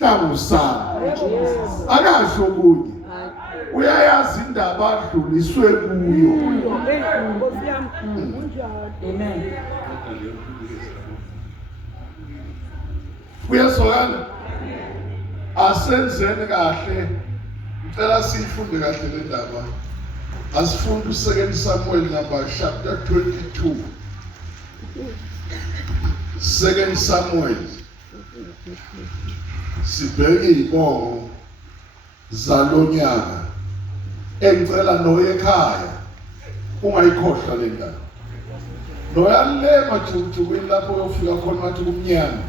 Usana akasho ukuthi uyayazi indaba adluliswe kuyo. Amen. Kuyezwakala asenzeni kahle, ngicela siyifunde kahle le ndaba. Asifunde u2 Samuel number chapter 22. 2 Samuel sibheke izibongo zalonyaka. Engicela noye ekhaya ungayikhohlwa le ndaba. Noyalema jujukwini lapho uyofika khona wathi kumnyama.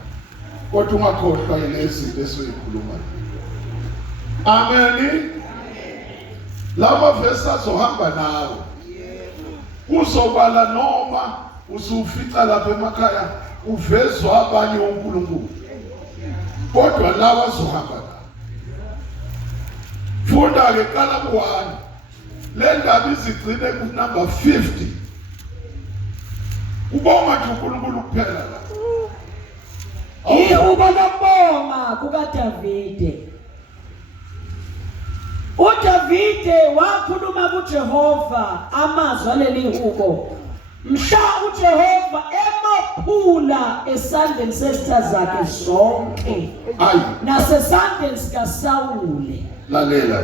Kodwa ungakhohlwa lezi esiyikhuluma. Amen. Lama verse azohamba nawe. Uzobala noma usufica lapha emakhaya uvezwa abanye uNkulunkulu. Kodwa lawa azohamba nawe. Funda ke qala ku1. Le ndaba izigcine ku number 50. Ubonga nje uNkulunkulu kuphela la. Ubonga kukaDavide. uDavide wakhuluma kuJehova amazwi aleli hubo. Mhla uJehova emaphula esandleni sezitha zakhe zonke. Nasesandleni sikaSawule. Lalela.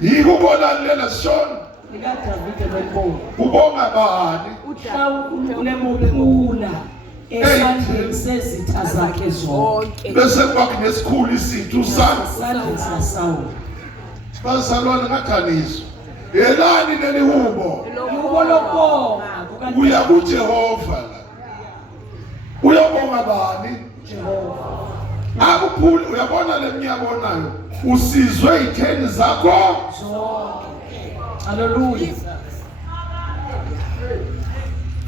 Yiko lalela Shona. NikaDavide lokubo. Ubonga bani? uNkulunkulu emaphula esandleni sezitha zakhe zonke. Bese kwakhe nesikhulu isithu sandleni sikaSawule. Bazalwane ngakhaniso. Yelani leli hubo. Hubo lokubonga uya kuJehova la. Uyabonga bani? Jehova. Akuphuli uyabona leminyaka onayo. Usizwe itheni zakho zonke. Hallelujah.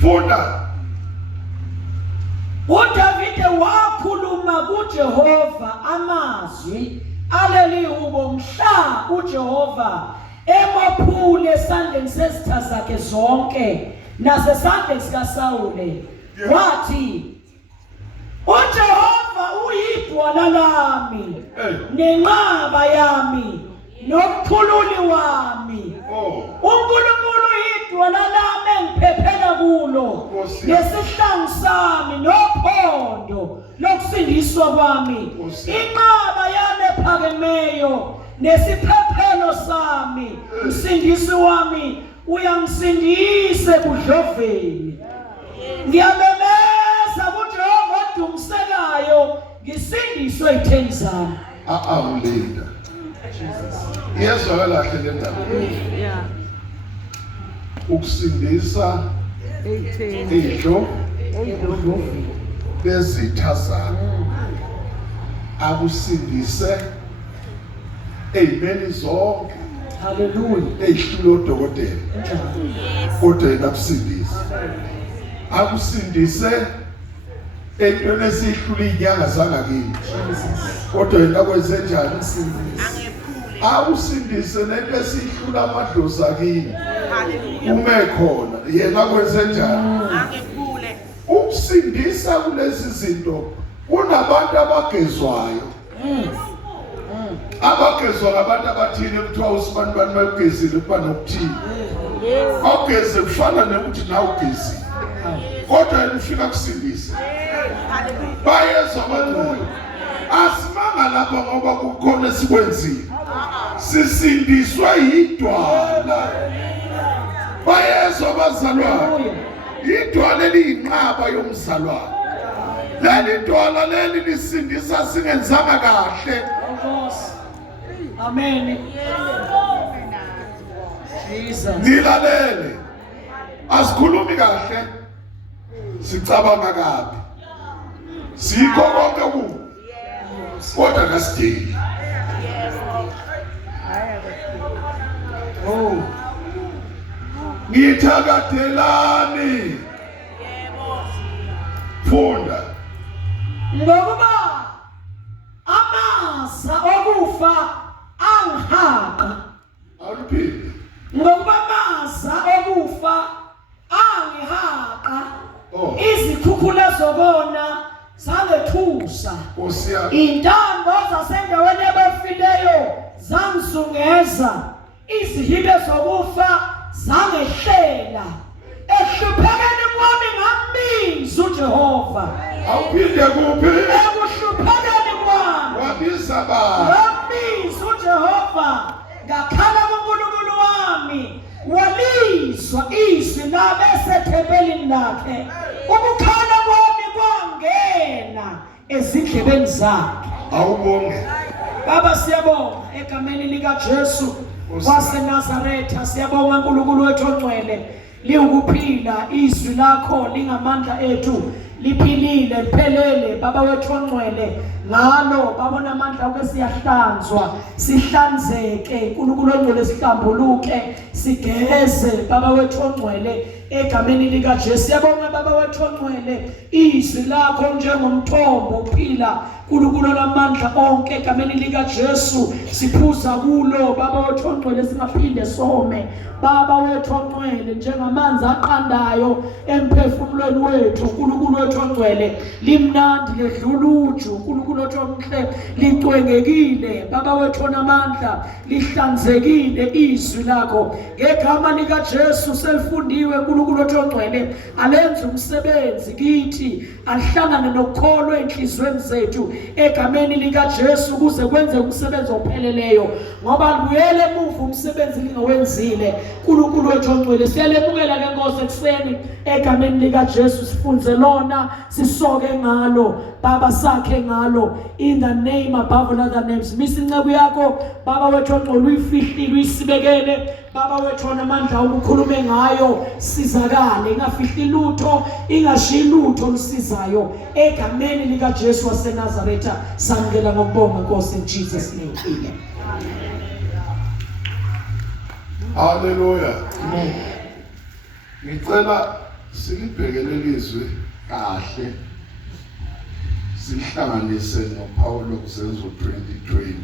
Funda. uDavide wakhuluma kuJehova amazwi aleli hubo mhla uJehova emaphule esandleni sezitha zakhe zonke nasesandleni sikaSawule. Wathi uJehova uyidwala lami nenqaba yami nomkhululi wami. uNkulunkulu uyidwala lami engiphephela kulo nesihlangu sami nophondo lokusindiswa kwami. Inqaba yami ephakemeyo nesiphephelo sami. Msindisi wami uyangisindise kudloveni. Ngiyamemeza kuJehova odumsekayo ngisindiswe itheni zami. Ulinda. Yezwa kahle le ndaba. Ukusindisa idlo bezitha zakho. Akusindise eyimeni zonke. Hallelujah. Eyihlulo dokotela. Kodwa yena akusindise. Akusindise entweni esihlula inyanga zangakini. Kodwa yena kwenze njani? Akusindise lento esihlula amadlozi akini. Ume khona yena kwenze njani? Ukusindisa kulezi zinto kunabantu abagezwayo. Abagezwa ngabantu abathile kuthiwa usibani bani bayigezile kuba nokuthile. Awugeze kufana nokuthi nawe ugezile. Kodwa yena ufika kusindisa. Bayezwa abantu. Asimanga lapha ngoba kukhona esikwenzile. Sisindiswe yidwala. Bayezwa bazalwane. Idwala eliyinqaba yomzalwane. Leli dwala leli lisindisa singenzanga kahle. Amen. Jesus. Nilalele. Asikhulumi kahle. Sicabanga kabi. Sikho konke ku. Kodwa kasideli. Ngithakadelani. Funda. Ngokuba amasa okufa angihaqa. Awuphinde. Ngokuba amasa okufa angihaqa. Izikhukhula zobona zangethusa. Intambo ezokufa zangehlela ehluphekeni kwami ngambiza uJehova awuphinde kuphi ekuhluphekeni kwami wabiza ba ngambiza uJehova ngakhala kuNkulunkulu wami walizwa izwi lami esethempelini lakhe ukukhala kwami kwangena ezindlebeni zakhe awubonge Baba siyabonga egameni lika Jesu waseNazaretha siyabonga uNkulunkulu wethu ongcwele liwukuphila izwi lakho lingamandla ethu liphilile liphelele baba wethu ongcwele ngalo babona amandla ake siyahlanzwa sihlanzeke uNkulunkulu ongcwele sihlambuluke sigeze baba wethu ongcwele egameni lika Jesu siyabonga baba wethu ongcwele izwi lakho njengomthombo uphila uNkulunkulu lamandla onke egameni lika Jesu siphuza kulo baba wethu ongcwele singaphinde some baba wethu ongcwele njengamanzi aqandayo emphefumulweni wethu uNkulunkulu wethu ongcwele limnandi ledlula uju uNkulunkulu wethu omhle licwengekile baba wethu onamandla lihlanzekile izwi lakho ngegama lika Jesu selifundiwe uNkulunkulu wethu ongcwele alenze umsebenzi kithi alihlangane nokukholwa enhlizweni zethu egameni lika Jesu kuze kwenze umsebenzi opheleleyo ngoba libuyele emuva umsebenzi lingawenzile uNkulunkulu wethu ongcwele siyalemukela ke Nkosi ekseni egameni lika Jesu sifunze lona sisoke ngalo baba sakhe ngalo in the name above all other names misinceku yakho baba wethu ongcwele uyifihlile uyisibekele baba wethu onamandla ukukhulume ngayo sizakale ingafihli lutho ingashi lutho lusizayo egameni lika Jesu waseNazaretha samukela ngokubonga Nkosi in Jesus name amen. Hallelujah. Amen. Ngicela silibhekele lizwi kahle sihlanganise noPaulo kusenzo 2020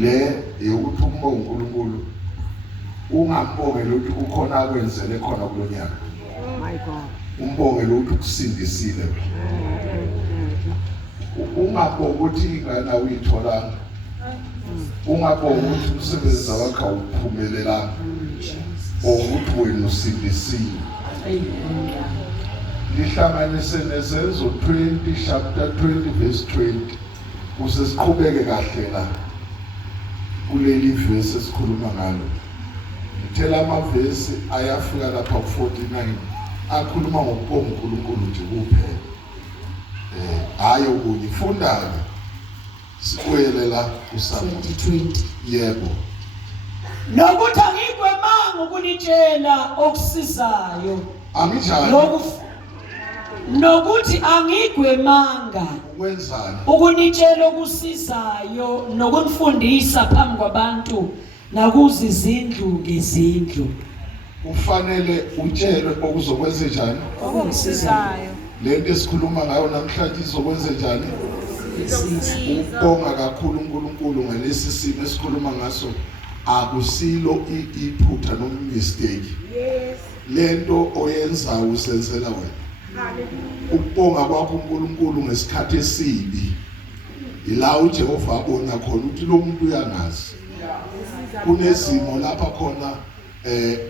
le yokuthi umbonga uNkulunkulu ungambongela ukuthi ukhona akwenzele khona kulonyaka My God. umbongela ukuthi ukusindisile ungabonga ukuthi ingane uyitholanga ungabonga ukuthi umsebenzi wakho awuphumelela ukuthi wena usindisile lihlanganise nesenzo 20 chapter 20 verse 20 kuze siqhubeke kahle la kuleli verse esikhuluma ngalo ngithela amavesi ayafika lapha ku49 akhuluma ngokubonga uNkulunkulu nje kuphela hayi okunye fundayo sikuyelela kusaba 2020 yebo nokuthi angigwemanga ukunitshela okusizayo anginjani nokuthi angigwemanga ukwenzani ukunitshela okusizayo nokunifundisa phambi kwabantu nakuzizindlu ngezindlu kufanele utshelwe okuzokwenza njani Okusizayo. lento esikhuluma ngayo namhlanje izokwenza njani ukubonga kakhulu uNkulunkulu ngalesi simo esikhuluma ngaso akusilo iphutha noma mistake lento oyenza usenzela wena ukubonga kwakho uNkulunkulu ngesikhathi esibi ila uJehova abona khona ukuthi lo muntu uyangazi kunezimo lapha khona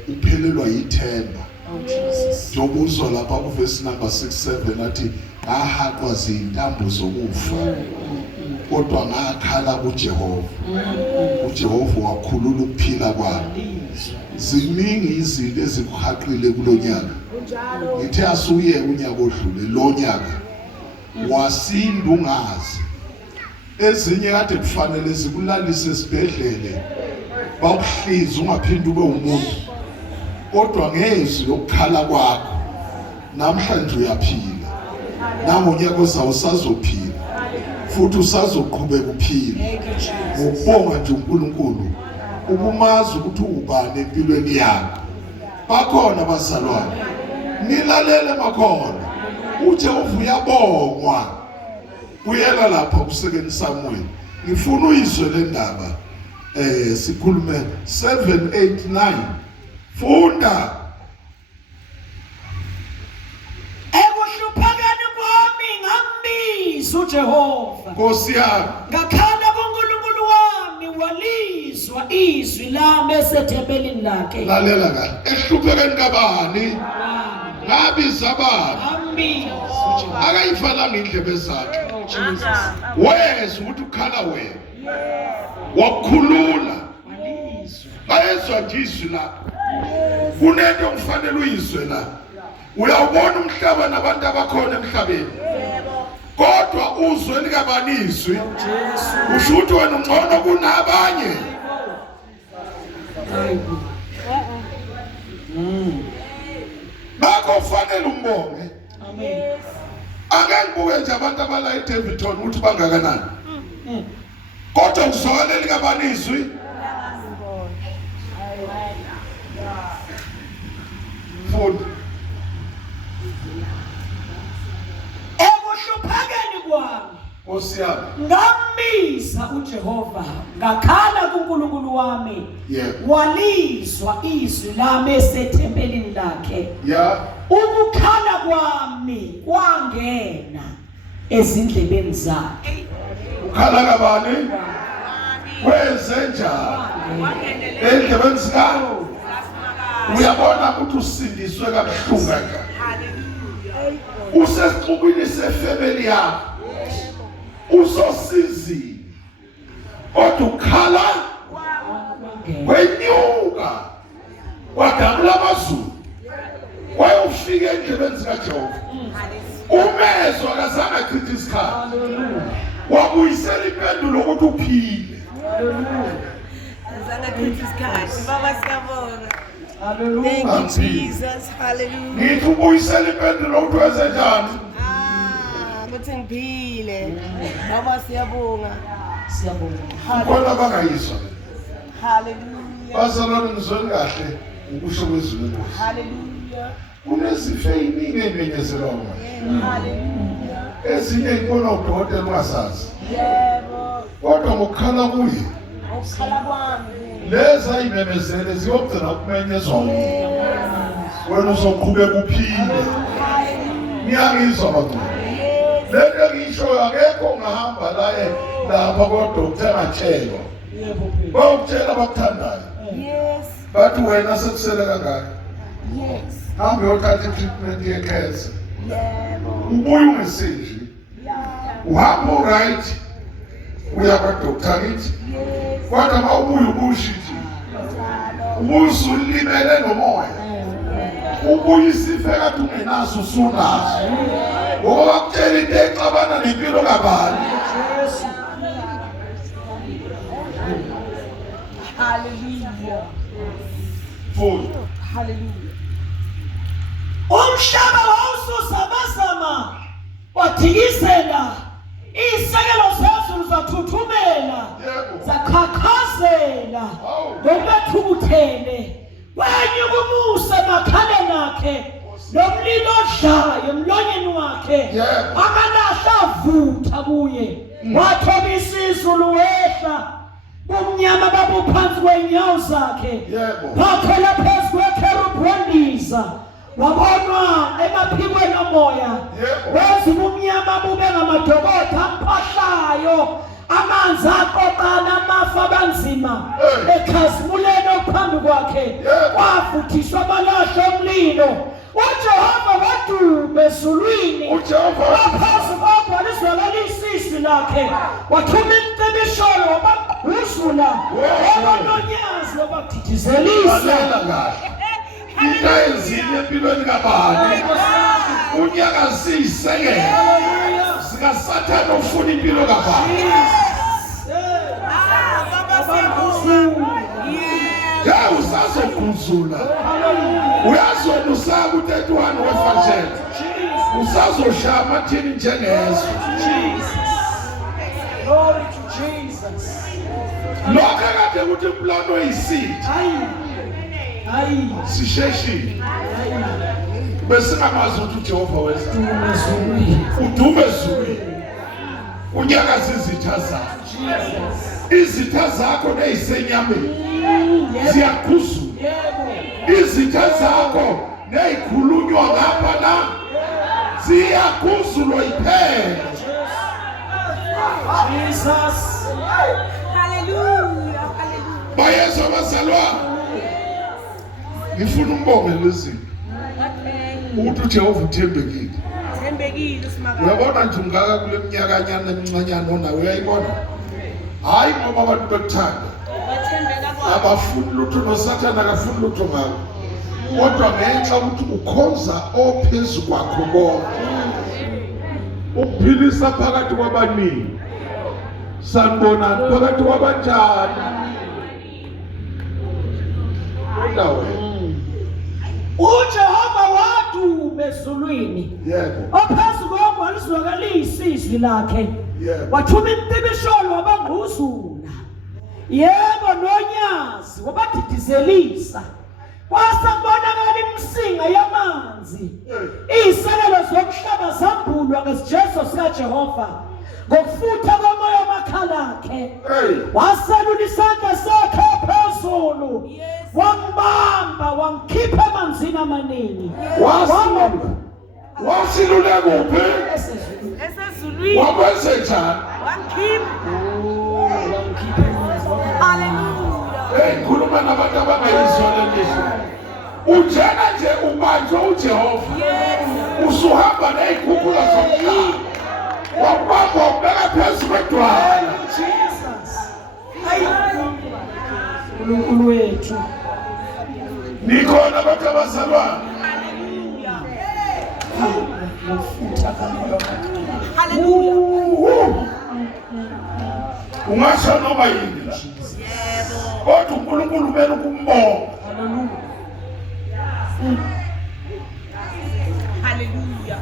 uphelelwa yithemba Jobuzwa lapha ku verse number 6-7 athi ahaqwa zintambo zokufa kodwa ngakhala kuJehova uJehova wakhulula ukuphila kwami ziningi izinto ezikuhaqile kulonyaka ngithe asuye unyaka odlule lo nyaka wasinda ungazi ezinye kade kufanele zikulalise esibhedlele bakuhliza ungaphindi ube umuntu kodwa ngezwi lokukhala kwakho namhlanje uyaphila nangonyaka usazophila futhi usazoqhubeka uphila ngokubonga nje uNkulunkulu ukumazi ukuthi ubani empilweni yakho bakhona bazalwane nilalele makhona uJehova uyabongwa uyela lapha kusekeni Samuel ngifuna uyizwe le ndaba sikhulume 7-8-9 funda ekuhluphekeni kwami ngambiza uJehova Nkosi yami ngakhala kuNkulunkulu wami walizwa walizwa izwi lami esethempelini lakhe. Lalela kahle. Ehluphekeni kabani? Ngabiza abantu. Amen. Akayivalanga indlebe zakhe. Weza ukuthi ukhala wena. Wakhulula. Bayezwa nje izwi lakho. Kunento kufanele uyizwe la. Uyawubona umhlaba nabantu abakhona emhlabeni. Kodwa uzwe likabani izwi. Usho ukuthi wena ungcono kunabanye. Bakho kufanele umbonge. Amen. Ake ngibuke nje abantu abala eDavidton ukuthi bangakanani. Kodwa uzwakale likabani izwi. Futhi ekuhluphekeni kwami Nkosi yami. ngamisa uJehova, ngakhala kuNkulunkulu wami. Yebo. Walizwa izwi lami esethempelini lakhe. Ya. Ukukhala kwami kwangena ezindlebeni zakhe. Ukhala kabani? Wenze njani? Endlebeni zikayo. Uyabona ukuthi usindiswe kabuhlungu kanjani. Usesixukwini sefamily yakho. Usosizini. Kodwa ukhala wenyuka. Wadabula amazulu. Wayofika endlebeni zikaJehova. Umezwa akazange achithe isikhathi. Wabuyisela impendulo ukuthi uphile. Thank you, Jesus. Hallelujah. Ngithi ubuyisela impendulo ukuthi wenze njani? Ukuthi ngiphile. Baba siyabonga. Siyabonga. Khona bangayizwa. Hallelujah. Bazalwane ngizweni kahle ukusho kwezwi lenkosi. Hallelujah. Kunezifo eziningi ezimenyezelwayo. Hallelujah. Ezinye ikona udokotela ungasazi. Yebo. Kodwa ngokukhala kuye Ukukhala kwami. leza imemezele ziyogcina ukumenyezwa. Wena uzoqhubeka uphile. Ngiyangizwa bakhona. Lento ngisho akekho ongahamba laye lapha kodokotela atshelwa. Yebo. Bayokutshela abakuthandayo. Yes. Bathi wena sekusele kangaka. Yes. Hambe uyothatha i-treatment ye-cancer. Yebo. Ubuye ungesinje. Uhamba uright. Uya kwa-doctor kithi. Yes. Kodwa uma ubuye ubushithi. Ubuye usulimele nomoya. Ubuye isife kade ungenaso usunaso. Ngoba bakutshela into exabana nempilo kabani. Hallelujah. Futhi. Hallelujah. Umhlaba wawususabazama wathikizela, isekelo zezulu zathuthumela, Yebo. zakhakhazela, Hawu. ngokubethukuthele wenyuka umusa emakhaleni akhe, nomlilo odlayo emlonyeni wakhe, Yebo. amalahla avutha kuye, wathoba isizulu wehla, ubumnyama babuphansi kwenyawo zakhe, Yebo. wakhwela phezu kwekherubhi wandiza, wabonwa emaphikweni omoya, Yebo. wenza ubumnyama bube ngamadokoda amphahlayo, amanzi aqoqana amafu abanzima, Hey. ekhazimuleni ophambi kwakhe, Yebo. kwavuthiswa amalahla omlilo. uJehova waduma ezulwini, uJehova waphansi kodwa lizwakala isizwi lakhe, wathuma imicibisholo wabagquzula, wabanonyazi wabadidizelisa. lalela kahle. Into ezile empilweni kabani. Unyaka siyisekelo. Sikasathane ufuna impilo kabani. Ya usazoguzula. Uyazi wena usaba u31 wefashela. Usazoshaya amathini njengezo. Glory to Jesus. Lokho kade ukuthi implano yisitha. Hayi, Sisheshile. Besingamazi ukuthi uJehova wenza. ezulwini. Udume ezulwini. Unyaka zizitha zakho. Izitha zakho nezisenyameni ziyakhuzula. Yebo. Izitha zakho nezikhulunywa ngapha na ziyakhuzulwa iphela. Jesus. Hallelujah. Hallelujah. bayezwa abazalwane. Ngifuna umbonge lezi ukuthi uJehova uthembekile. Thembekile uSimakade. Uyabona nje ungaka kule minyakanyana emincanyana onayo uyayibona? Hayi ngoba abantu bekuthanda. Bathembeka bona. Abafuni lutho noSathane akafuni lutho ngakho. Kodwa ngenxa ukuthi ukhonza ophezu kwakho konke. Ukuphilisa phakathi kwabaningi. Sanibona phakathi kwabanjani. Ndawo. uJehova wadume ezulwini Yebo. ophezu konke walizwakalisa izwi lakhe Yebo. wathuma imtibisholo wabangquzula yebo nonyazi wabadidizelisa kwase kubonakala imsinga yamanzi izisekelo zomhlaba zambulwa ngesijezo sikaJehova ngokufutha komoya wamakhala akhe waselula isandla sakhe phezulu wangibamba wangikhipha emanzini amaningi Wasilule kuphi? Esezulwini. Wakwenze njani? Wangikhipha. Hallelujah. Ngikhuluma nabantu abangayizwa leliso. Ujena nje ubanjwa uJehova. Usuhamba nezikhukhula zomhlaba. Wakubamba ubeka phezu kwedwala. Jesus. Hayi. uNkulunkulu wethu. Nikhona abantu abazalwane. Hallelujah. Ungasho noma yini la. Kodwa uNkulunkulu kumele ukumbonga. Hallelujah.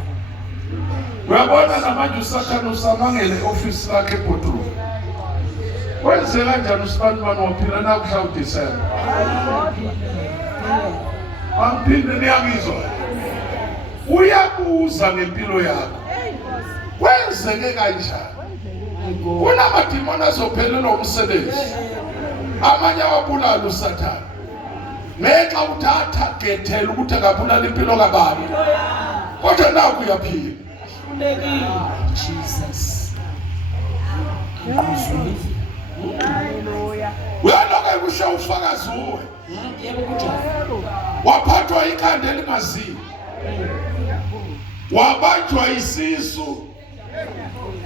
Uyabona namanje uSathane usamangele office lakhe eBotro. Wenze kanjani uSibani waphila nakuhla uDisemba? Angiphinde niyangizwa. Uyabuza ngempilo yakho. Kwenzeke kanjani? Kunamadimoni azophelelwa umsebenzi. Amanye awabulala uSathane. Ngenxa uthatha gethela ukuthi akabulala impilo kabani. Kodwa naku uyaphila. Jesus. Hallelujah. Uyaloke kusho ufakazi uwe. Yebo kunjalo. Waphathwa ikhanda elingaziwa. Wabanjwa isisu.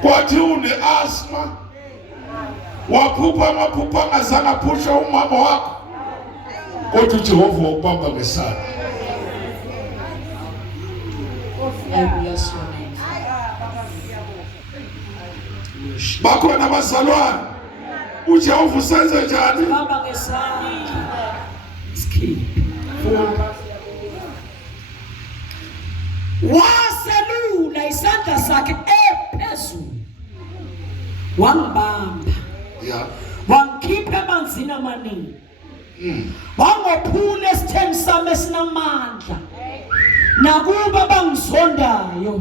Kwathi une asthma. Waphupha amaphupho angazange aphushe umama wakho. Kodwa uJehova wakubamba ngesandla. Bless your name. Bakhona abazalwane. uJehova usenze njani? Baba ngesandla. Skip. Waselula isandla sakhe ephezulu. Wangibamba. Yeah. Wangikhipha emanzini amaningi. Wangophula esitheni sami esinamandla. Nakuba bangizondayo.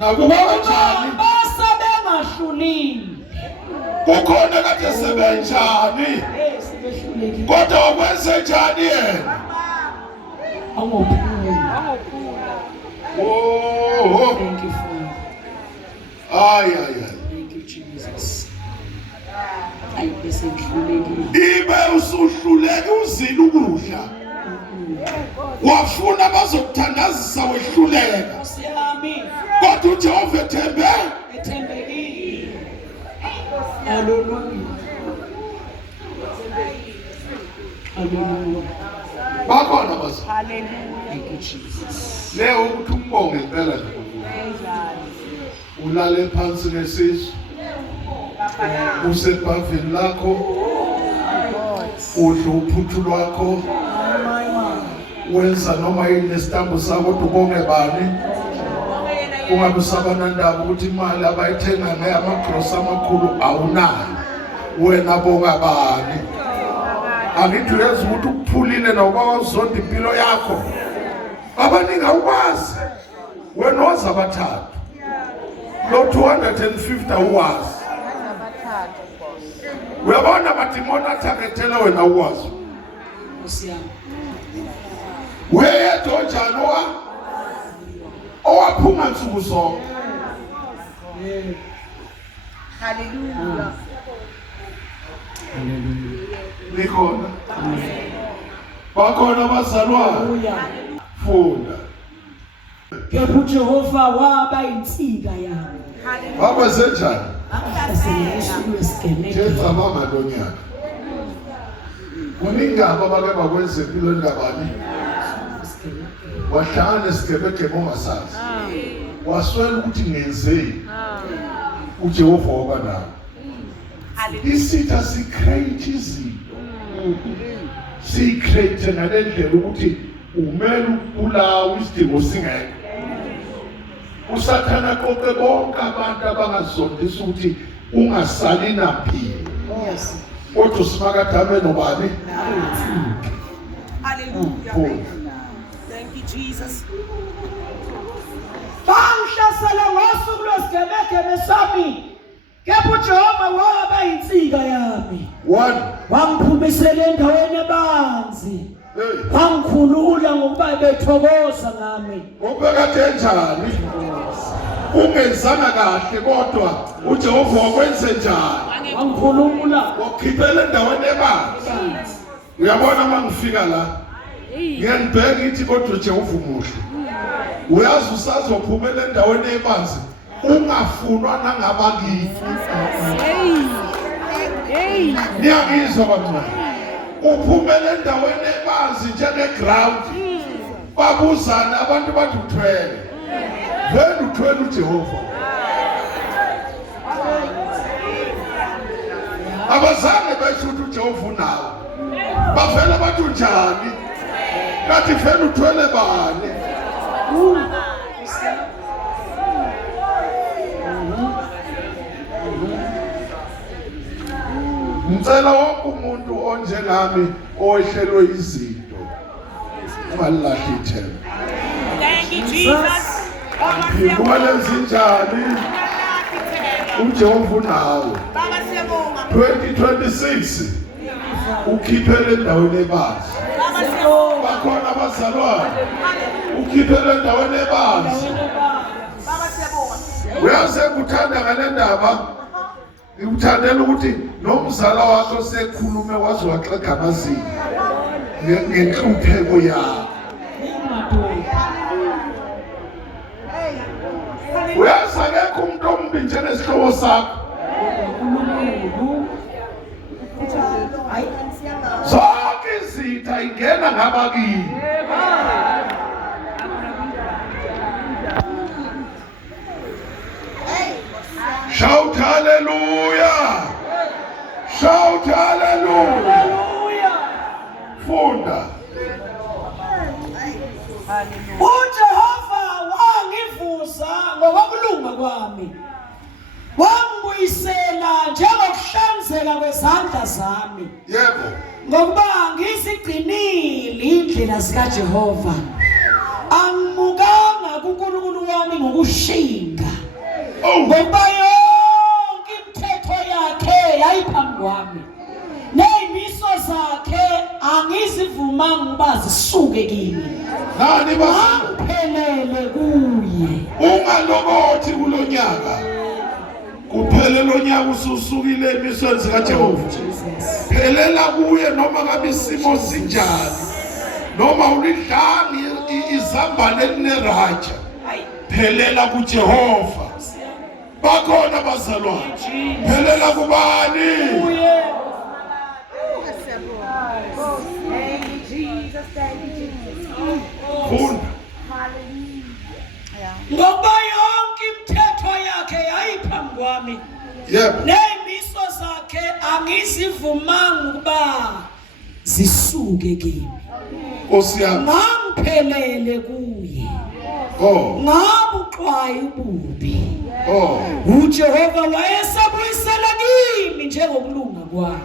Nakuba kanjani? Basa bengahlulile. Kukhona kade sebenjani? Sibehlulekile. Kodwa wakwenze njani yena? Angophula. Oh. Thank you, Father. Ay. Thank you, Jesus. Hayi bese ngihlulekile. Ibe usuhluleke uzila ukudla. Wafuna bazokuthandazisa wehluleka. Siyami. Kodwa uJehova ethembe. Ethembekile. Hallelujah. Hallelujah. Bakhona basi. Hallelujah. Thank you, Jesus. Le ukuthi umbonge impela nje. Ulale phansi nesisu. Usebhavini lakho. Udla uphuthu lwakho. Wenza noma yini isitambu sakho ubonge bani. Ungabe usabana ndaba ukuthi imali abayithenga ngeyamagross amakhulu awunayo. Wena bonga bani. Angithi uyazi ukuthi ukuphulile nawubawazonda impilo yakho. Abaningi awukwazi. Wena wazi abathathu. Lo 250 uwazi. Uyabona amadimoni athakethela wena uwazi. Siyami. Weyedwa njalo owaphuma nsuku zonke. Hallelujah. Nikhona. Bakhona abazalwane. Haleluya. Funda. Kepha uJehova waba insika yami. Baba senjani? Aseneshilo esigemeke. Thetha abangadonyaka. Kuningaba bake bakwenza empilweni kabani? Wahlangana esigebeke ongasazi. Waswela ukuthi ngenzeni. uJehova wakanawo. Isitha si-create izinto. Si-create ngalendlela ukuthi umele ukulawa isidingo singekho. Usathana konke bonke abantu abangazondisa ukuthi ungasali naphilo. Yes. Kodwa usimakadame nobani? Hallelujah. Thank you, Jesus. Bangihlasela ngosuku lwesigemegeme sami. Kepha uJehova waba insika yami. One. Wangiphumisela endaweni ebanzi. Hey. Wangikhulula ngokuba bethokoza ngami. Ubekade njani? Ungenzanga kahle kodwa uJehova wakwenze njani? Wangikhulula. Wakhiphela endaweni ebanzi. Uyabona mangifika la. Ngiyangibheka ithi kodwa uJehova umuhle. Uyazi usazophumela endaweni ebanzi ungafunwa nangabakithi. Niyangizwa bantwana. Uphumela endaweni ebanzi njenge-ground. Babuzana abantu bathi uthwele. Wena uthwele uJehova. Abazange besho ukuthi uJehova unawo. Bavela bathi unjani? Kathi vele uthwele bani? Ngicela wonke umuntu onjengami owehlelwe izinto ungalahli ithemba. Thank you, Jesus. Ngikumalenza njani? uJehova unawo. Baba siyabonga. 2026 ukhiphele endaweni ebanzi. Baba siyabonga. Bakhona abazalwane ukhiphele endaweni ebanzi. Baba siyabonga. Uyazi ukuthanda ngale ndaba. Ngikuthandela ukuthi nomzala wakho sekhulume wazi waxega amazinyo ngenhlupheko yakho. Uyazi akekho umuntu ombi njengesihlobo sakho. Zonke izitha ingena ngabakini. Shout hallelujah. Shout hallelujah. Funda. uJehova wangivuza ngokulunga kwami. Wangibuyisela njengokuhlanzeka kwezandla zami. Yebo. Ngokuba ngizigcinile indlela zikaJehova. Angimukanga kuNkulunkulu wami ngokushinga. Ngoba yonke imithetho yakhe yayiphambi kwami. Nezimiso zakhe angizivumanga ukuba zisuke kimi. Nani basho? Ngiphelele kuye. Ungalokothi kulonyaka. Kuphele lonyaka ususukile emisweni zikaJehova. Phelela kuye noma ngabe isimo sinjani. Noma ulidlanga izambane elineraja. Phelela kuJehova. Bakhona abazalwane. Phelela kubani? Kuye. Thank you, Jesus. Thank you, Jesus. Funda. Ngoba yonke imithetho yakhe yayiphambi kwami. Yebo. Nezimiso zakhe angizivumanga ukuba zisuke kimi. Osiyami. Ngangiphelele kuye. Oh. Ngabuxwaye ububi. Oh. uJehova wayesabuyisela kimi njengokulunga kwami.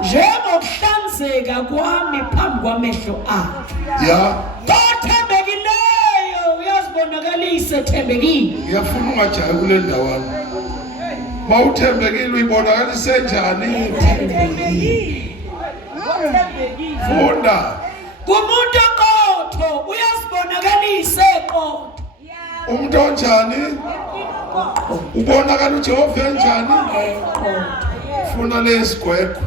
Njengokuhlanzeka kwami phambi kwamehlo akhe. Ya. Othembekileyo uyazibonakalisa ethembekile. Ngiyafuna ungajayi kule ndawana. Mawuthembekile uyibonakalise njani? Funda. Kumuntu oqotho uyazibonakalisa eqotho. Umuntu onjani? Ubonakala uJehova enjani? Funa lesigwegwe.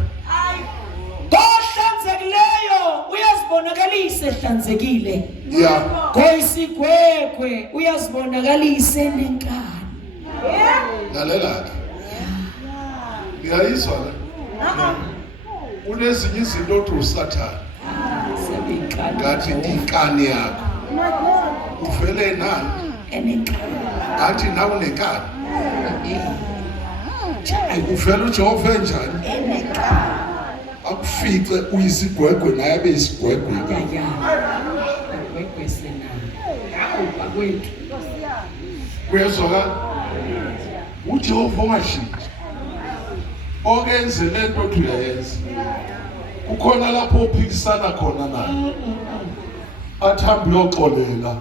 sehlanzekile Yeah. ngoyisigwegwe uyazibonakalisa enenkani Lalela ke. Ngiyayizwa le. Unezinye izinto othi usathana. sebenkani Ngathi inkani yakho. Uvele nani? enenkani Athi nawe unenkani. Uvele uJehova enjani? enenkani Akufice uyisigwegwe naye abe isigwegwe. ya gwegwe senani hawu bakwethu Uyezwa uJehova ongashintshi. Okenze lento othi uyayenza. Ukhona lapho uphikisana khona naye. Athambe uyoxolela.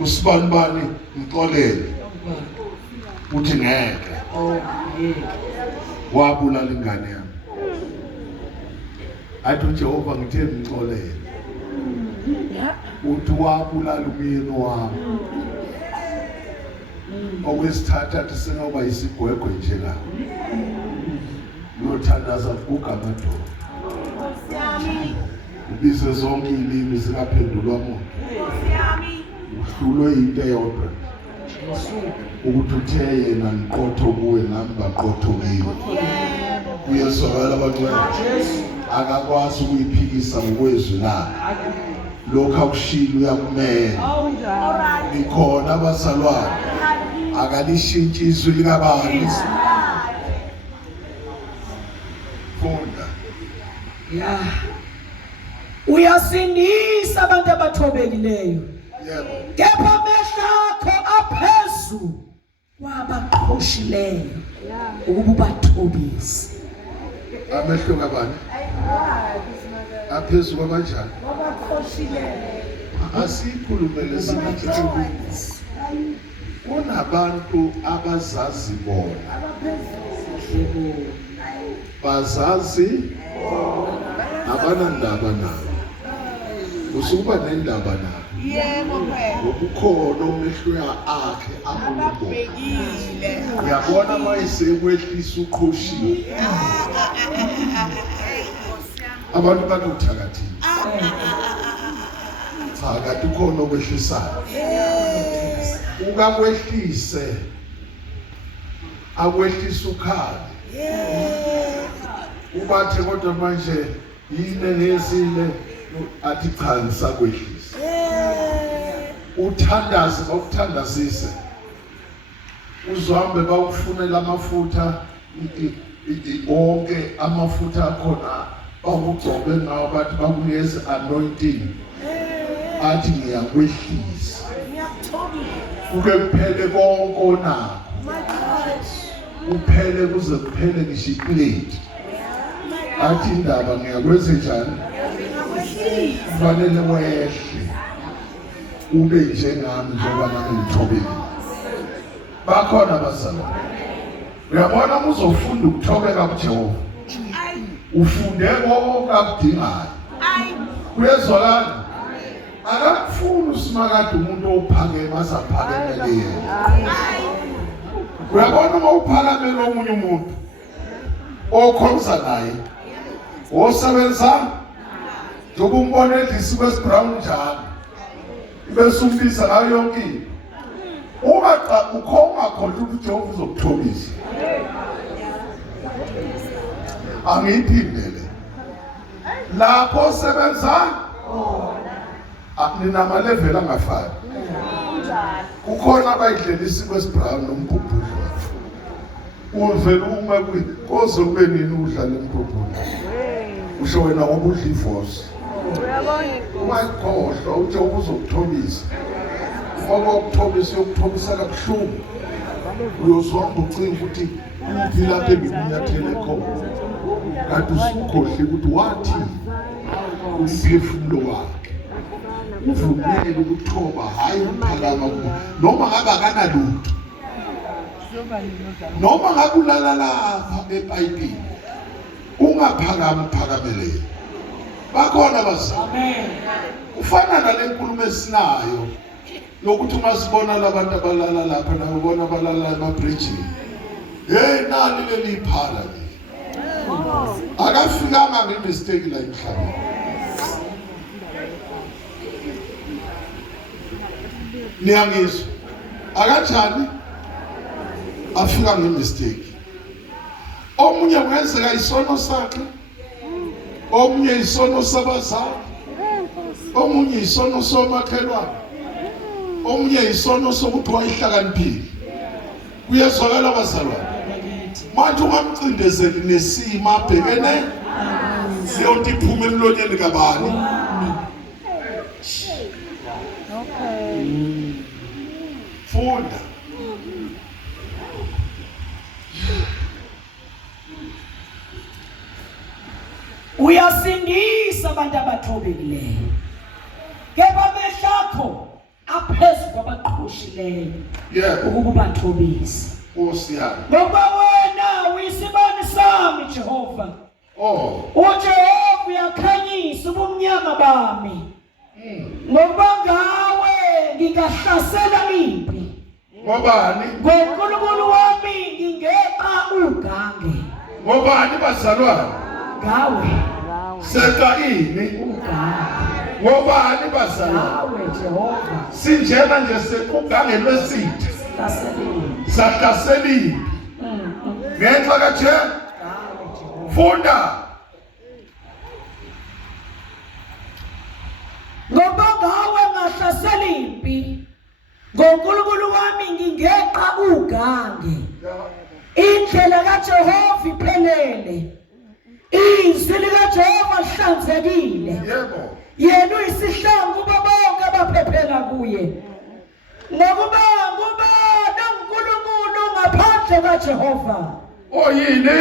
Usibanibani ngixolele. Uthi ngeke. oh yeah Wabulala ingane yami. Athi uJehova ngithe ngixolele. Uthi wabulala umyeni wami. Okwesithathu athi senoba isigwegwe nje la. Uyothandaza kugama dodo. Ubize zonke ilimi zikaphendulwa muntu. Uhlulwe into eyodwa. Ukuthi uthe yena niqotho kuwe nami baqotho kimi. Uyezwakala abantwana. Akakwazi ukuyiphikisa ngokwezwi lakhe. Lokho akushilo uyakumela. Nikhona abazalwane. Akalishintshi izwi likabani. Funda. ya uyasindisa abantu abathobekileyo Yebo. kepha amehlo akho aphezulu kwabaqhoshileyo ukuba ubathobise Amehlo kabani? Aphezulu kwabanjani? Asikhulumele singathi kunabantu abazazi bona. Bazazi abanandaba nabo. Usukuba nendaba nabo. Ngokukhona umehlo akhe abubo. Uyabona mayisekwehlisa uqhoshiwe. Abantu bakuthakathile. Cha kanti ukhona okwehlisayo. Ukakwehlise akwehlisa ukhali. Ubathe kodwa manje yini nezile athi cha ngisakwehlisa. Uthandaze bawuthandazise. Uzohambe bawufunela amafutha onke amafutha akhona bawugcobe ngawo bathi bakunikeze anointing. Athi ngiyakwehlisa. Kuke kuphele konke onakho. Uphele kuze kuphele ngisho iplate. Athi indaba ngiyakwenza njani? Kufanele wehle. Ube njengami njengoba nami ngithobekile. Bakhona abazalwane. Uyabona uzofunda ukuthobeka kuJehova. Ufunde konke akudingayo. Uyezwakala? Akakufuni usimakade umuntu ophakeme azaphakemele yena. Uyabona uma uphakamela omunye umuntu okhonza naye osebenza njengoba umbona edlisi kwesibrown njalo bese umbiza ngayo yonke into. Uma ukhonga khona ukuthi uJehova uzokuthobisa. Angiyiphindele lapho osebenza nina level angafani. Kukhona abayidlelisa kwesibrown nombhubhudlo. Uvela uma koze ube nini udla lempuphulo. Usho wena ngobudla ivosi. Ungakhohlwa uJehova uzokuthobisa. Ngoba ukuthobisa yokuthobisa kabuhlungu. Uyozonga ucinga ukuthi uphila lapha eminyathele khona. Kanti usukhohle ukuthi wathi umphefumulo wakhe. Uvumele ukuthoba hayi ukuphakama noma ngabe akanalutho. Noma ngabe ulala lapha ePhayipini ungaphakama uphakamele. Bakhona abazalwane. Ufana nalenkulumo esinayo lokuthi uma sibona labantu abalala lapha nabona abalala emabridgini. Hey nani leli phala le. Akafikanga ngemistake la emhlabeni. Niyangizwa akanjani afika ngemistake. Omunye kwenzeka isono sakhe, omunye isono sabazali, omunye isono somakhelwane, omunye isono sokuthi wayihlakaniphile. Kuyezwakala abazalwane. Manje ungamcindezeli nesimo abhekene siyonto iphume emlonyeni kabani. Funda. Uyasindisa abantu abathobekileyo. Kepha amehlo akho aphezu kwabaqhushileyo. Yeah. Ukubathobisa. Osiyana. Ngoba wena uyisibani sami Jehova. Oh. uJehova uyakhanyisa ubumnyama bami. Ngoba ngawe ngingahlasela impi. Ngobani? NgoNkulunkulu wami ngingeqa ugange. Ngobani bazalwane? Ngawe. Seqa ini? Ugange. Ngobani bazalwane? Ngawe Jehova. Sinjena nje sekugange lwesithe. Hlasela. Sahlasela impi. Ngenxa kaJehova. Funda. Ngoba ngawe ngahlasela impi. NgoNkulunkulu wami ngingeqa ugange. Indlela kaJehova iphelele. Izwi likaJehova lihlanzekile. Yebo. Yena uyisihlangu bonke abaphephela kuye. Ngokuba uNkulunkulu ngaphandle kaJehova. Oyini?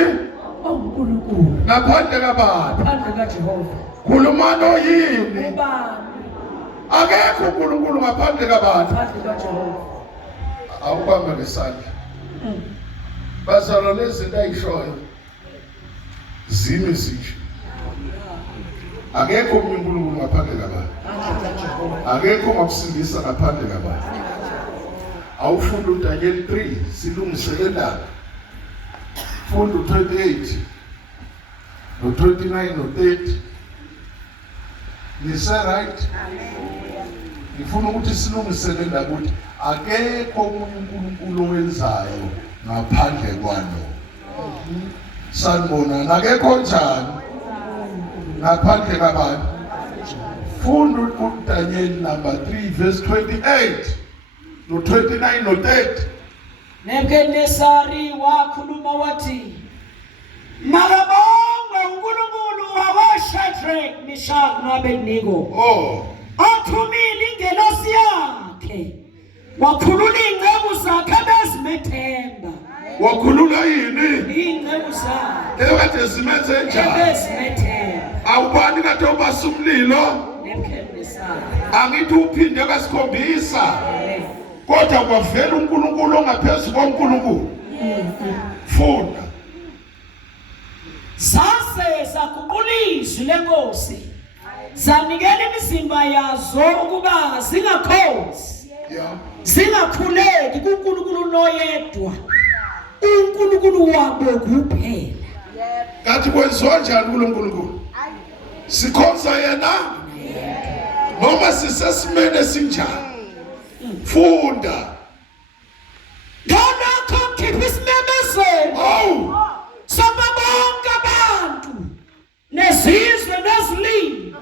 uNkulunkulu Ngaphandle kabani? ngaphandle kaJehova. Khulumani oyini? Ubani Akekho uNkulunkulu ngaphandle kabani? ngaphandle kaJehova. Awubamba ngesandla. Bazalwane izinto ayishoyo zime zinje. Akekho uNkulunkulu ngaphandle kabani? Akekho makusindisa ngaphandle kabani? Awufunda uDaniel 3 silungiselela. Funda 28 no 29 no 30. Nise right? Ngifuna ukuthi silungiselela ukuthi akekho uNkulunkulu owenzayo ngaphandle kwalo. Sanibona akekho njani ngaphandle kabani? Funda uDaniel number 3 verse 28 no 29 no 30. Nebukadnesari wakhuluma wathi, makabongwe uNkulunkulu wakwaShadrach, Meshach noAbednego. Oh. Athumile ingelosi yakhe. Wakhulula ingcebu zakhe bezimethemba. Wakhulula yini? Ingcebu zakhe Ekade zimethe njani? bezimethemba. Awubani kade ubasa umlilo? Nebukadnesari. Angithi uphinde kasikhombisa. Kodwa kwavela uNkulunkulu ongaphezulu koNkulunkulu. Funda. Sase saguqulizwi lenkosi. Zanikela imizimba yazo ukuba zingakhonzi. Yeah. Zingakhuleki kuNkulunkulu noyedwa. uNkulunkulu wabo kuphela. Kathi kwenziwa njani kuloNkulunkulu? Sikhonza yena? Noma sisesimene esinjani? Funda. Ngakho khipha isimemezelo. Oh. Saba bonke abantu nezizwe nezilimi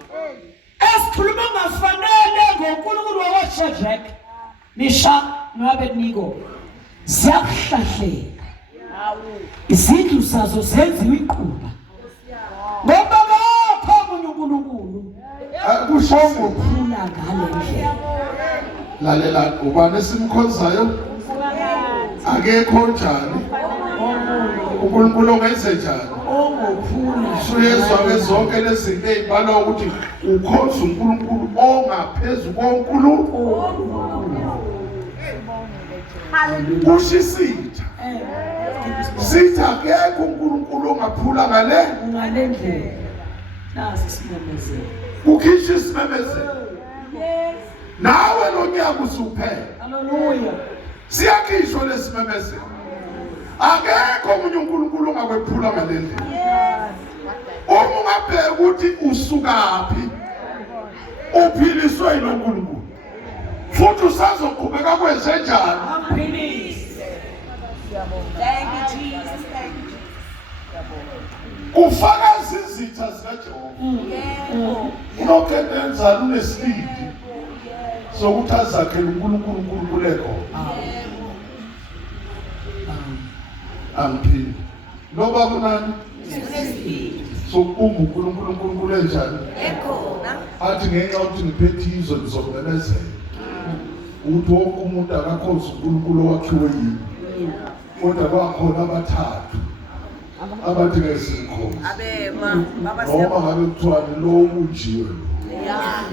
esikhuluma ngafanele ngoNkulunkulu wakwaShadrach, Meshach noAbednego ziyakuhlahlela. Izindlu zazo zenziwe iquba. Ngoba akukho omunye uNkulunkulu Akushongo. ophula ngale ndlela. Lalela ubani esimkhonzayo? Akekho njani? uNkulunkulu ongenze njani? Ongophula. Suyezwa ke zonke lezi zinto ezibala ukuthi ukhonza uNkulunkulu ongaphezulu koNkulunkulu. Kushisitha. Sithi akekho uNkulunkulu ongaphula ngale Ngalendlela. Nasi isimemezelo. Ukhishwa isimemezelo. Nawe lo nyaka usuphela. Hallelujah. Siyakhishwa lesimemezelo. Akekho omunye uNkulunkulu ongakwephula ngale ndlela. Uma ungabheka ukuthi usukaphi, uphiliswe yiloNkulunkulu. futhi usazoqhubeka kwenze njani. Amphilise. Thank you, Jesus. Thank you, Jesus. Kufaka izizitha zikaJehova. Lokho enza lunesibindi sokuthi azakhele uNkulunkulu ekho. Amphile. Lo baba nani? Sokubumba uNkulunkulu enjani? Ekhona. Athi ngenxa ukuthi ngiphethe izwe ngizobelezela. Uthi wonke umuntu akakhonza uNkulunkulu wakhiwe yini. Kodwa bakhona abathathu abathi ngesikhozi. Abema. Baba Noma ngabe kuthiwa lo unjiwe lo.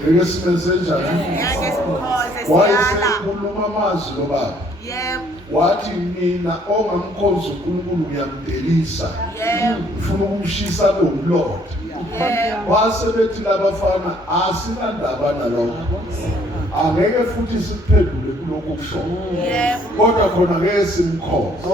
Ngeke simenze njani? Ngeke simkhoze Wayesekhuluma amazwi lo baba. Yebo. Wathi mina ongamkhonza uNkulunkulu ngiyamdelisa. Yebo. Ufuna ukumshisa abe umlotha. Yebo. Wasebethi labafana asinandaba nalokho. Angeke futhi siphendule kulokho kusho. Yebo. Kodwa khona ngeke simkhonze.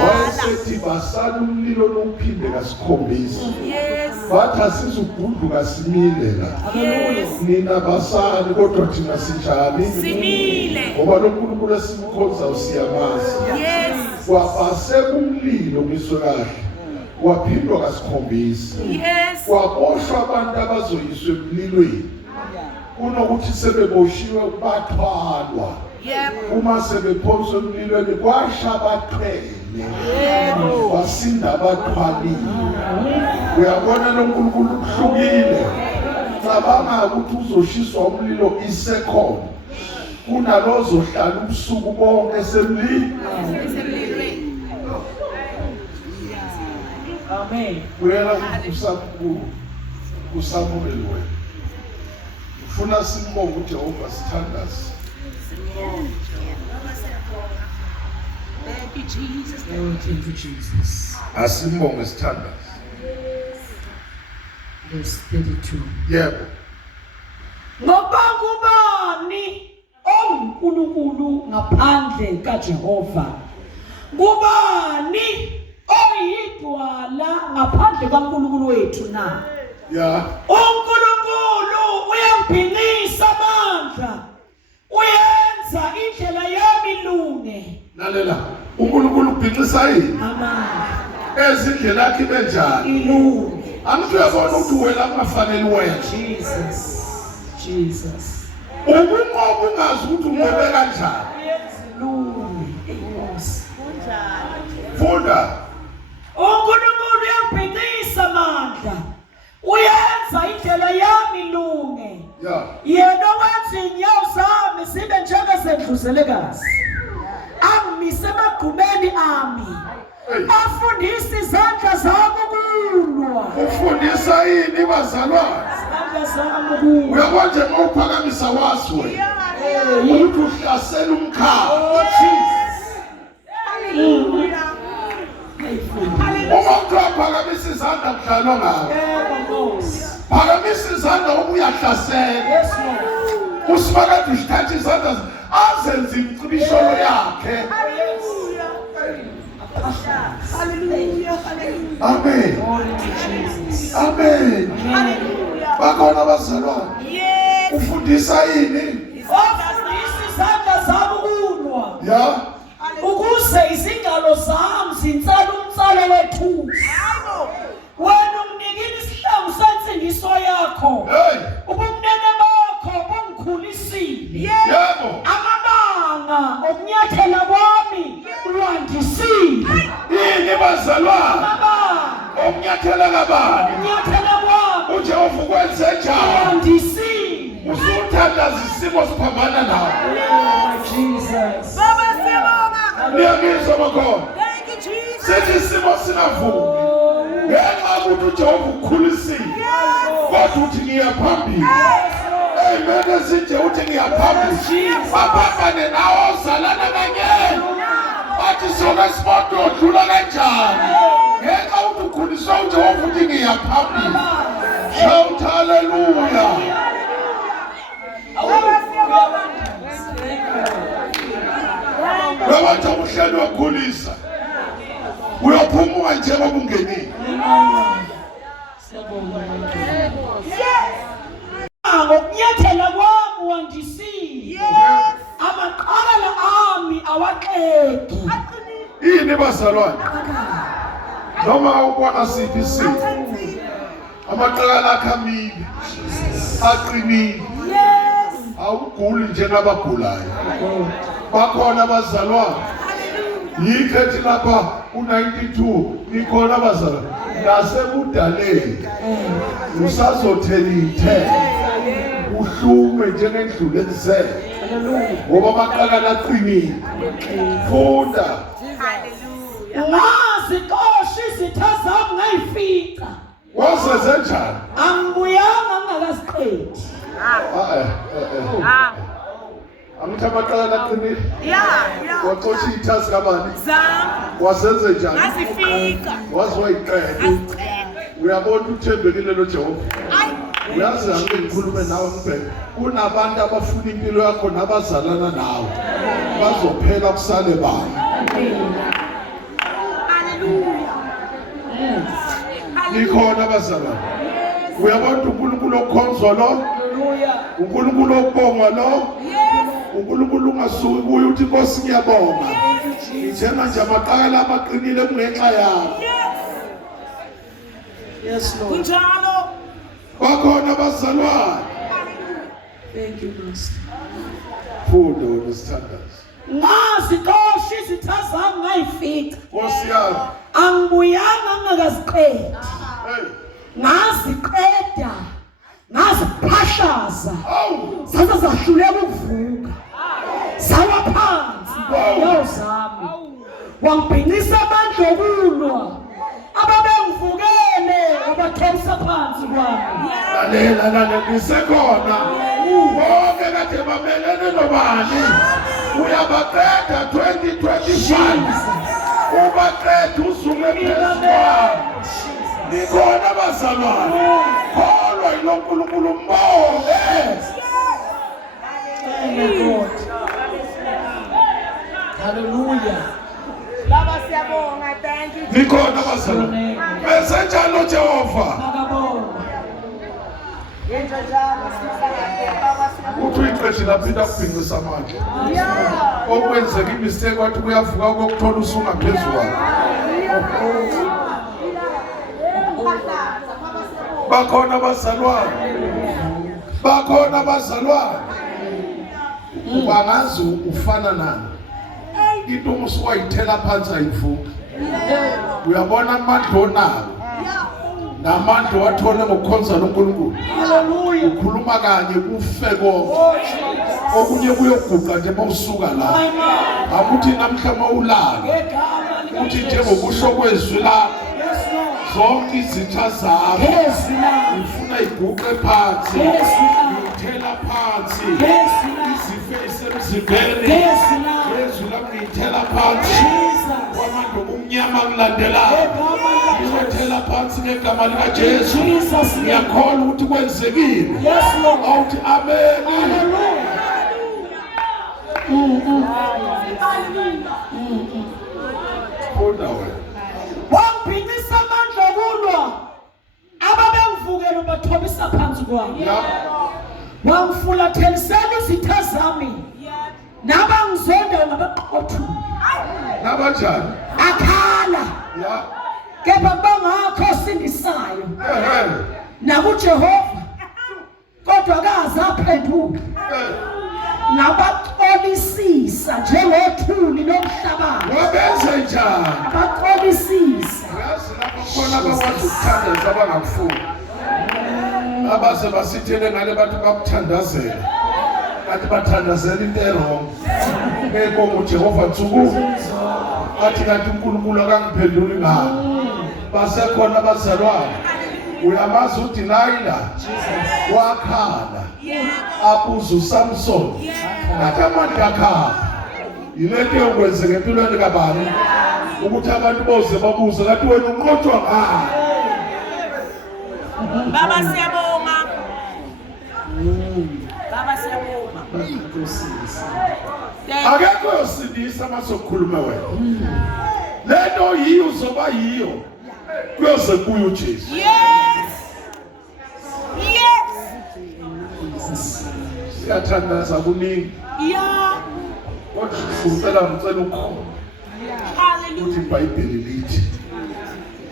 Wayesethi basala umlilo lokuphinde kasikhombisa. Yes. Bathi asizugudluka simile la. Yes. Nina basali kodwa thina sinjani? Simile. Ngoba lo Nkulunkulu esimkhonza usiyamazi. Yes. Kwabase umlilo ngisho kahle. Waphindwa kasikhombisa. Yes. Kwaboshwa abantu abazoyiswa emlilweni. Kunokuthi sebeboshiwe bathwalwa. Yebo. Uma sebephonswa emlilweni kwasha abathwele. Wasinda abathwalile. Uyabona lo Nkulunkulu uhlukile. Cabanga ukuthi uzoshiswa umlilo isekhona. Kunalozo hlala ubusuku bonke esemlilweni. Amen. Uyela uSamuel wena. Ufuna simbonge uJehova sithandaze. Thank you, Jesus. Thank you, Jesus. Asimbonge sithandaze. Verse 32. Yebo. Ngoba kubani oNkulunkulu ngaphandle kaJehova? Kubani oyidwala ngaphandle kaNkulunkulu wethu na? Ya. uNkulunkulu uyambhinisa amandla. Uyenza indlela yami ilunge. Lalela. uNkulunkulu ubhinqisa yini? Amandla Ezindlela yakhe benjani? ilunge. Angiyabona ukuthi wena kungafanele wena. Jesus. Ukunqoba ungazi ukuthi unqobe kanjani. Uyenza ilunge. Inkosi. Funda. uNkulunkulu uyambhinisa amandla. Uyenza indlela yami ilunge. Ya. Yena wenza inyawo zami zibe njengesedluzelekazi. Angimise emagqumeni ami. Afundisa izandla zami ukulwa. Ufundisa yini bazalwane? Izandla zami ukulwa. Uyabona nje mawuphakamisa wazi wena. Umuntu uhlasela umkhaya. Uma uphakamisa izandla kudlalwa ngawe. Phakamisa izandla uma uyahlasela. Yes, Lord. Usifaka usithatha izandla azenze imcibisholo yakhe. Hallelujah. Amen. Amen. Bakhona abazalwane. Yes. Ufundisa yini? Afundisa izandla zami ukulwa. Ya. Ukuze izingalo zami zinsala umtsalo wethusi. Wena umnikini isihlangu sensindiso yakho. Hey. Ubunene bakho bungikhulisile. Yebo. Amabanga okunyathela kwami ulandisile. Yini bazalwane? Amabanga Okunyathela kabani? okunyathela kwami uJehova ukwenze njani? ulandisile. Usuthandaza isimo siphambana nawe. Jesus. Baba siyabonga. Niyangizwa bakhona. Thank you, Jesus. Sithi isimo singavumi. Ngenxa yokuthi uJehova ukukhulisile. Kodwa uthi ngiya phambili. Amen ezinje uthi ngiya phambili. Baphambane nawo ozalana kanye. Bathi sona simoto odlula kanjani. Ngenxa yokuthi ukhuliswa uJehova uthi ngiya phambili. Shout hallelujah. Bawathi uhlelo wakhulisa. Uyaphumula njengoba ungenile. Ngokunyathela kwami wandisile. awaqedi. Yini bazalwane? Noma ubona siphi isimo. Amaqala akhamile. Aqinile. Awuguli nje nabagulayo. Bakhona abazalwane. Yikhethi lapha u92 nikhona abazalwane. Nasebudaleni. Usazothelithe. Uhlume njengendlule elisele. Ngoba amaqala aqinile. Funda. Ngazikoshi izitha zami ngayifika. Wazenze njani? Angibuyanga ngingakaziqedi. Angithi amaqala aqinile. Yeah. Waxotsha ithasi kabani? Zam. Wazenze njani? Ngazifika. Waziwayiqeda. Uyabona uthembekile lo Jehova. Uyazi angeke ngikhulume nawe ngibheke. Kunabantu abafuna impilo yakho nabazalana nawe. Bazophela kusale bani. Nikhona abazalwane. Uyabona uNkulunkulu okhonzwa lo? Hallelujah. uNkulunkulu okubongwa lo? uNkulunkulu ungasuki kuye uthi Nkosi ngiyabonga. Njenga nje amaqala amaqinile kungenxa yakho. Yes, Lord. Kunjalo. Bakhona abazalwane. Thank you, Master. Funda unesithandazo. Ngazikoshi izitha zami ngayifika. Nkosi yami. Angibuyanga ngingakaziqedi. Hey. Ngaziqeda. Ngaziphashaza. Awu. Saze zahluleka ukuvuka. Sawa phansi inyawo zami. Wangibhincisa amandla okulwa. Ababengivukele abathemisa phansi kwami. Lalela nisekhona. Bonke kade bamelene nobani. Uyabaqeda 2025. Ubaqeda usuke phezulu. Nikhona abazalwane. Kholwa yilo nkulunkulu mbonge. Lord. Hallelujah. Baba siyabonga. Thank you. Nikhona abazalwane. Bese njalo Jehova. Ngakabonga. Yenza njalo sisakade. Baba siyabonga. Uthi ixesha laphinda kubhincisa amandla. Yeah. Okwenzeka imistake wathi kuyavuka kokuthola usungaphezulu kwakho. Bakhona abazalwane. Bakhona abazalwane. Ubangazi ufana nani? Into umusuwayithela phansi ayivuki. Uyabona amandla onawo. Namandla wathole ngokukhonza noNkulunkulu. Hallelujah. Ukhuluma kanye kufe konke. Okunye kuyoguqa nje mawusuka la. Akuthi namhla mawulala. Uthi njengokusho kwezwi lakho. Zonke izitha zami. Ufuna iguqe phansi. Ngithela phansi. Izife esemzimbeni. Yezwi lami ngithela phansi. Kwamanje kumnyama kulandelayo. Ngithela phansi ngegama lika Jesu. Ngiyakholwa ukuthi kwenzekile. Awuthi amen. Funda wena. Wangibhincisa amandla okulwa. Ababengivukela bathobisa phansi kwami. Wangifulathelisela izitha zami. Nabangizonda ngabaqothu. Nabanjani? Akhala. Ya. Kepha bangakho sindisayo. NakuJehova. Kodwa akazaphenduka. Nabaxolisisa njengothuli lomhlabathi. Wabenza njani? Baxolisisa. Yazi lapho khona abakwazi ukuthandaza abangakufuni. Abase basithele ngale bathi bakuthandazela. Kanti bathandazela into errong. Ngenkomo uJehova nsuku. Athi kanti uNkulunkulu akangiphenduli ngalo. Basekhona abazalwane. Uyamazi uDelilah. Wakhala. Abuza uSamson. Nakamanje akhala. Yilento yokwenzeka empilweni kabani. Ukuthi abantu boze babuze ngathi wena unqotshwa ngani. Baba siyabonga. Baba siyabonga. Akekho yosindisa masokhuluma wena. Lento yiyo uzoba yiyo. Kuyoze kuye uJesu. Yes. Yes. Siyathandaza kuningi. Yeah. Ucela ukhona. Uthi iBhayibheli lithi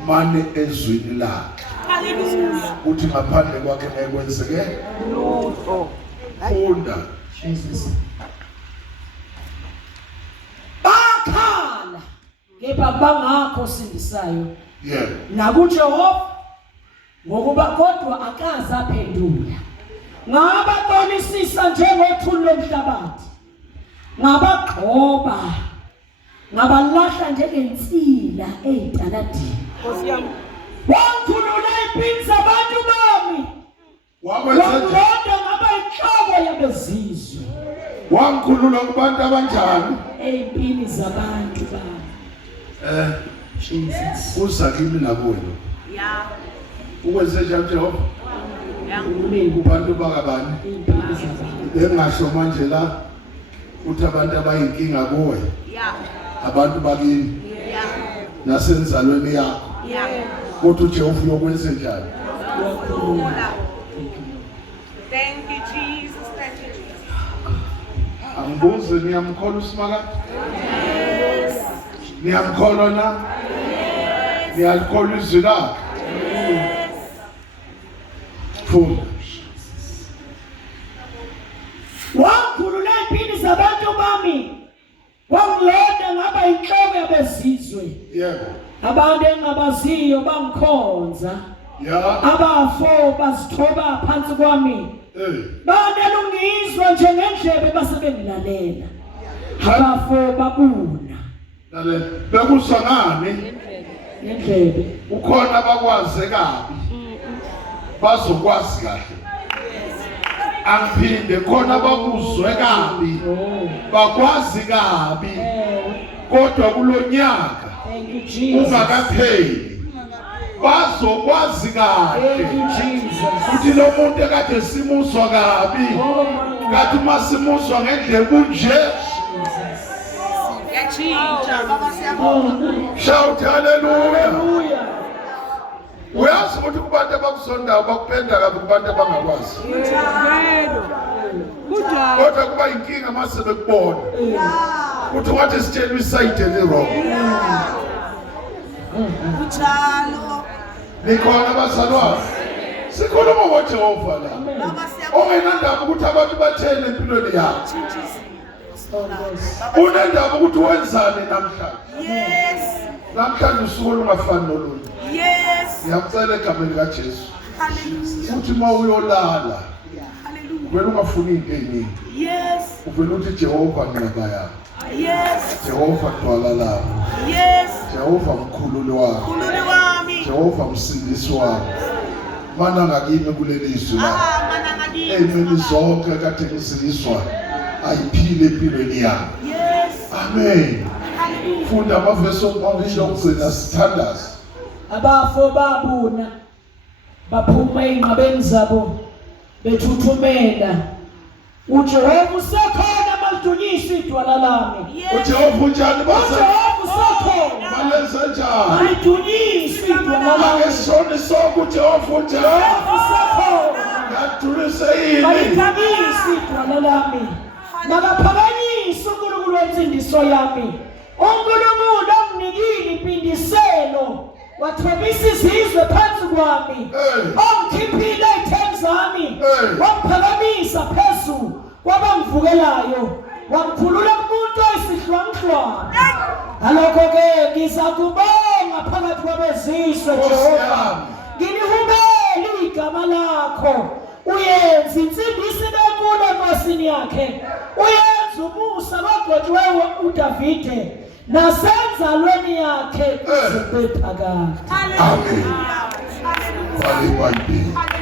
mane ezwini lakhe. Hallelujah. Uthi ngaphandle kwakhe nekwenzeke Lutho. funda. Jesus. Bakhala kepha bangakho sindisayo Yeah. nakuJehova ngokuba kodwa akaze aphendula. Ngabaxolisisa njengothuli lomhlabathi. Ngabagxoba. Ngabalahla njengensila ezitaladini. Nkosi yami. Wangikhulula impini zabantu bami. Wangilonda ngaba inhloko yabezizwe. Wangikhulula kubantu abanjani? Empini zabantu bami. Jesus. Uza kimi nakuwe. Yeah. Ukwenze njani Jehova? Ukhululeke Kubantu bakabani? impini zabantu. Bengasho manje la uthi abantu abayinkinga kuwe, Yeah. abantu bakini Yeah. nasenzalweni yakho. Yeah. Kodwa uJehova uyokwenza njani? Thank you, Jesus. Thank you, Jesus. Angibuze niyamkholwa uSimaka? Niyamkholwa na? Niyakholwa izwi lakhe? Funda. Wangikhulula impini zabantu bami. Wangilonda ngaba inhloko yabezizwe. Yebo. Abantu engabaziyo bangikhonza. Ya. Abafo bazithoba phansi kwami. Banelungizwa njengendlebe basebengilalela. Abafo babuna. Lale bekuswa ngani? Ngendlebe. Ukhona abakwazi kabi. Bazokwazi kahle. Angiphinde khona bakuzwe kabi. Bakwazi kabi. Kodwa kulonyaka Thank you, Jesus. ungakapheli. Bazokwazi kahle. Thank you, Jesus. Uthi lo muntu ekade simuzwa kabi. Kathi masimuzwa ngendlela kunje. Yachinja. Baba siyabonga. Shout hallelujah. Hallelujah. Uyazi ukuthi kubantu abakuzondayo bakupenda kabi kubantu abangakwazi. Kodwa kuba inkinga mase bekubona. Uthi wathi sitshela isayide lero. Utshalo. Nikhona abazalwane. Sikhuluma ngoJehova la. Baba siyabonga. Ongenandaba ukuthi abantu bathele empilweni yakho. Jesus. Unendaba ukuthi wenzani namhlanje. Yes. Namhlanje usuku olungafani nolunye. Yes. Ngiyacela egameni likaJesu. Hallelujah. Uthi uma uyolala, Hallelujah. wena ungafuni into eziningi. Yes. Uvela uthi Jehova nqaba yakho. Yes. Jehova dwala lapho. Yes. Jehova mkhululi wami. Khululi wami. Jehova msindisi wami. Mana ngakimi kulelizwi la. Mana ngakimi. Emini zonke kade ngizizwa ayiphile empilweni yami. Yes. Amen. Hallelujah. Funda amavesi okugcina sithandaza. Abafo babuna. Baphuma einqabeni zabo bethuthumela. uJehova usekhona malidunyiswa idwala lami. uJehova unjani baze? uJehova usekhona Malenza njani? malidunyiswa idwala lami. Akesoni sonke uJehova unjani? usekhona Yadulisa yini? malidunyiswa idwala lami. Makaphakanyiswe uNkulunkulu wensindiso yami. uNkulunkulu onginikile impindiselo. Wathobisa izizwe phansi kwami. Ongikhiphile ezitheni zami. Waphakamisa phezulu kwabangivukelayo. Wangikhulula kumuntu oyisihlwanhlwa. Ngalokho ke ngizakubonga phakathi kwabezizwe Jehova. Ngilihubele igama lakho. Uyenza insindiso enkulu enkosini yakhe. Uyenza umusa kwagcotshiweyo uDavide. Nasenzalweni yakhe izibephakade. Hallelujah. Hallelujah.